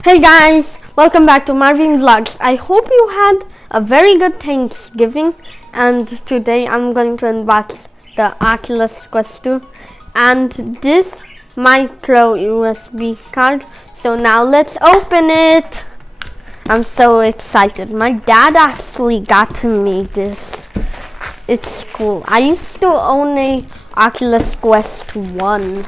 Hey guys, welcome back to Marvin Vlogs. I hope you had a very good Thanksgiving, and today I'm going to unbox the Oculus Quest 2 and this micro USB card. So now let's open it. I'm so excited. My dad actually got me this. It's cool. I used to own a Oculus Quest 1.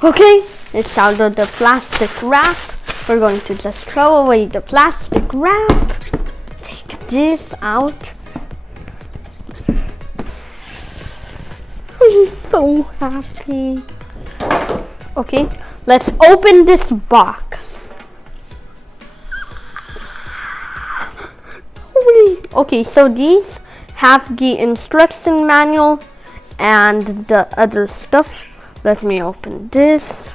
Okay, it's out of the plastic wrap. We're going to just throw away the plastic wrap. Take this out. I'm so happy. Okay, let's open this box. Okay, so these have the instruction manual and the other stuff. Let me open this.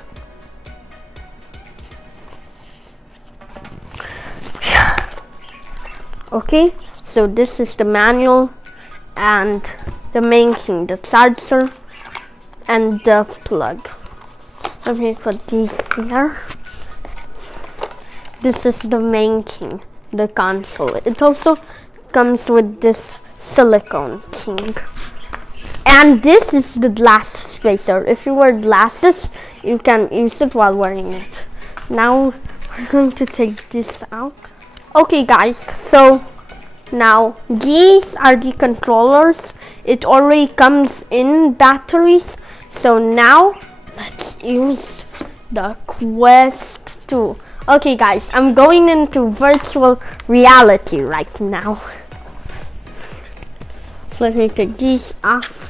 Okay, so this is the manual and the main thing, the charger and the plug. Let me put these here. This is the main thing, the console. It also comes with this silicone thing. And this is the glass spacer. If you wear glasses, you can use it while wearing it. Now we're going to take this out. Okay guys, so now these are the controllers. It already comes in batteries. So now let's use the Quest 2. Okay guys, I'm going into virtual reality right now. Let me take these off.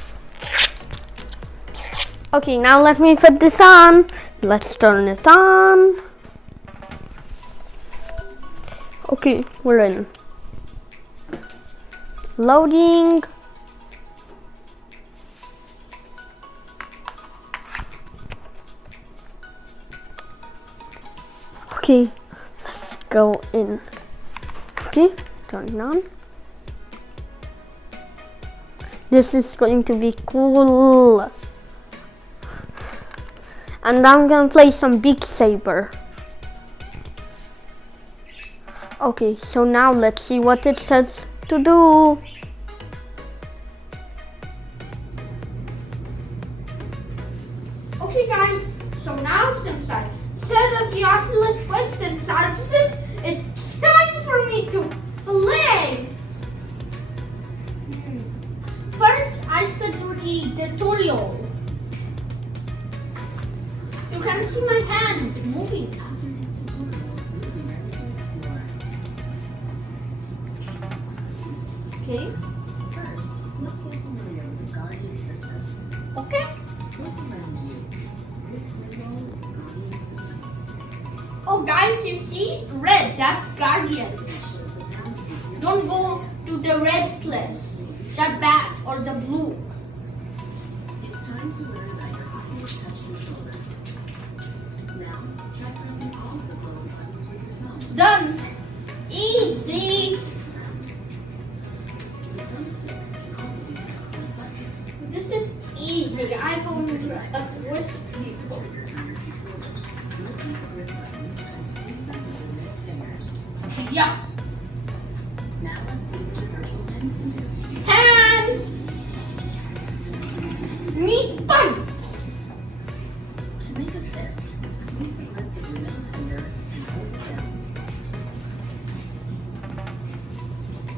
Okay, now let me put this on. Let's turn it on. Okay, we're in. Loading. Okay, let's go in. Okay, turn it on. This is going to be cool. And I'm gonna play some Beat Saber. Okay, so now let's see what it says to do. Okay guys, so now since I set up the Oculus Quest and charged it, it's time for me to play. First, I should do the tutorial. You can see my hands moving. Okay. First, let's get familiar with the Guardian system. Okay. Look around you. This window is the Guardian system. Oh guys, you see? Red, that's Guardian. It shows the boundaries. Don't go to the red place. The back or the blue. It's time to learn about your Oculus Touch controllers. Now, try pressing all of the glowing buttons with your thumbs. Done. Easy. The thumbsticks can also be pressed like buttons. This is easy. I've only a Quest before. Looking at grip buttons and squeeze them with your middle fingers. Yeah. Now let's see what your virtual hands can do. Hands. Meat bites. To make a fist, squeeze the grip with your middle finger and hold it down.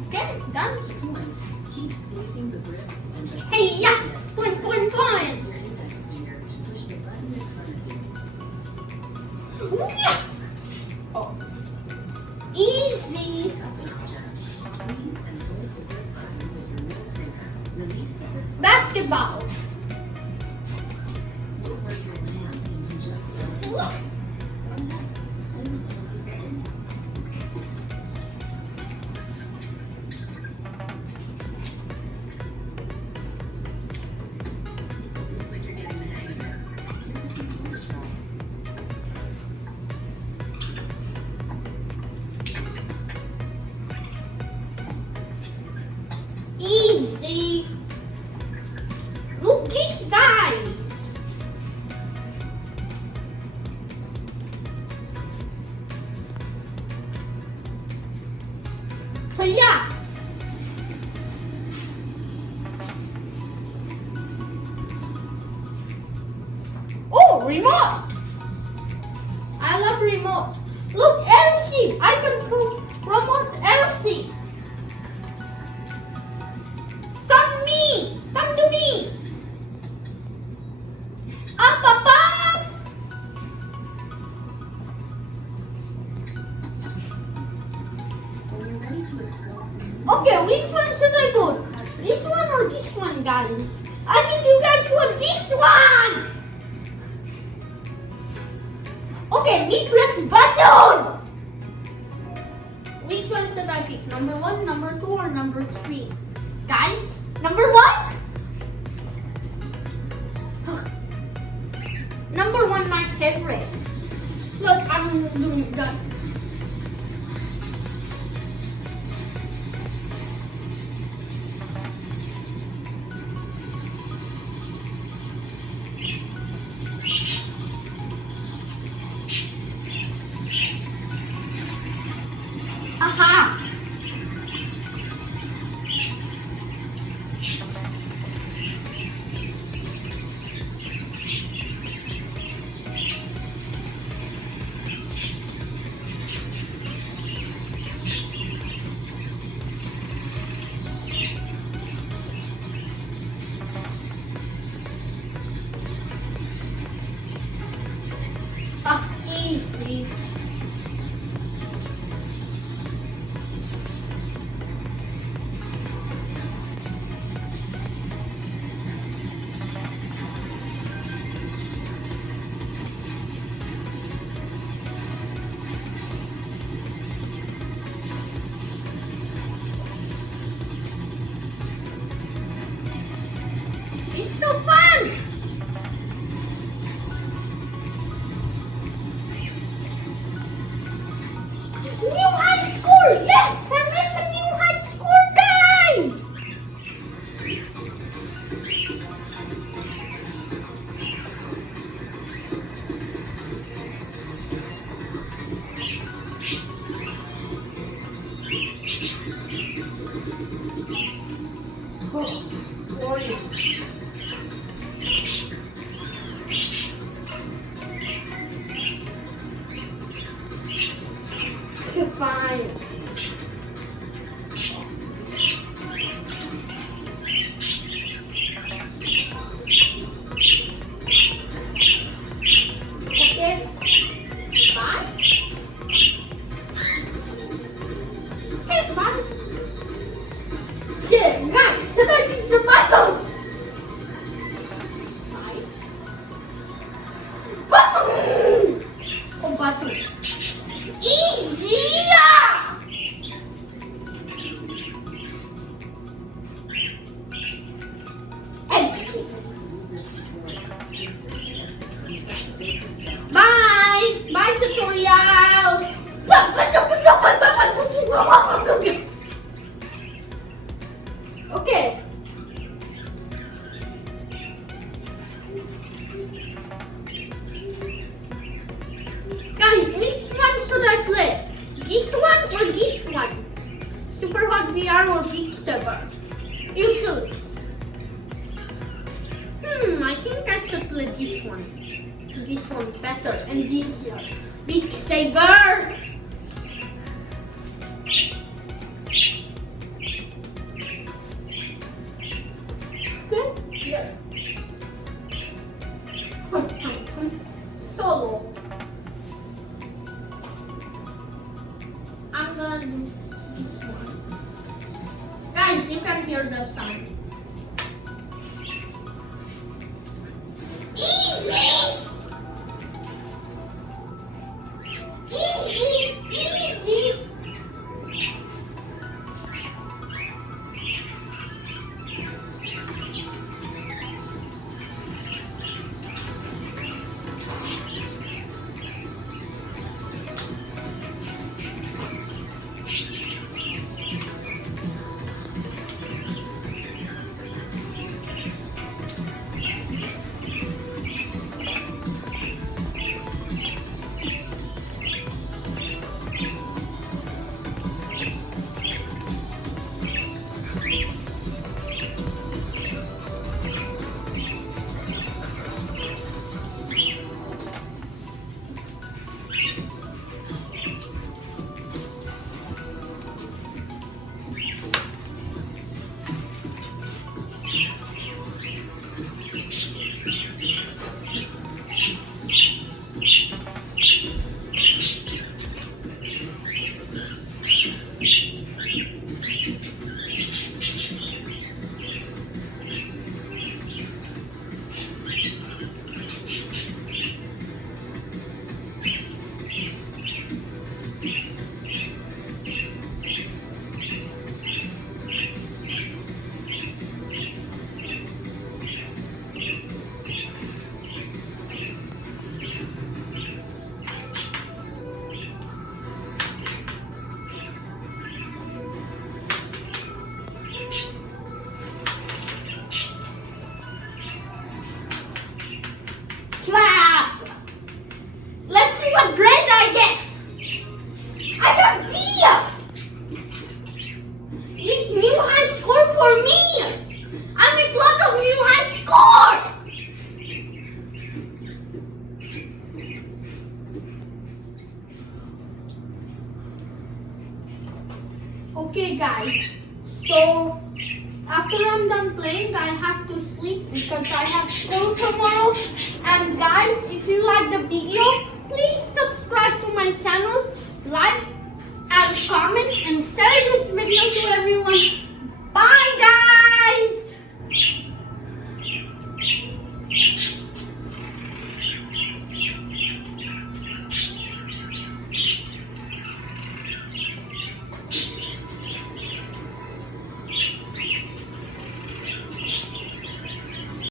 Okay, done. Point. Keep squeezing the grip and just Hey, yeah. Yes. Point. Use your index finger to push the button in front of you. Ooh, yeah. Oh. Easy. Pick up an object. Squeeze and hold the grip button with your middle finger. Release the grip. Basketball. Your virtual hands can do just about the same. And some of these buttons. Looks like you're getting the hang of it. Here's a few more to try. remote. I love remote. Look, Elsie. I can promote Elsie. Come me. Come to me. Up, up, up. When you're ready to explore some Okay, which one should I put? This one or this one, guys? I think you guys want this one. Okay, me press button. Which one should I pick? Number 1, number 2, or number 3? Guys, number 1? Number 1, my favorite. Look, I'm doing that. Aha! Ah, easy. It's so fun! New high score! Yes! I made a new high score, guys! Oh, glory. You're fine. Okay. Bye. Hey, bye. Okay, guys, select the button. Button. Oh, button. Easy! Bye! Bye, tutorial! Okay. Guys, which one should I play? This one or this one? Super Hot VR or Big Saber? You choose. I think I should play this one. This one better. And this one. Big Saber! Okay? Yeah. Solo. I'm gonna do this one. Guys, you can hear the sound. Easy! Easy! Easy! Okay guys, so after I'm done playing, I have to sleep because I have school tomorrow. And guys, if you like the video,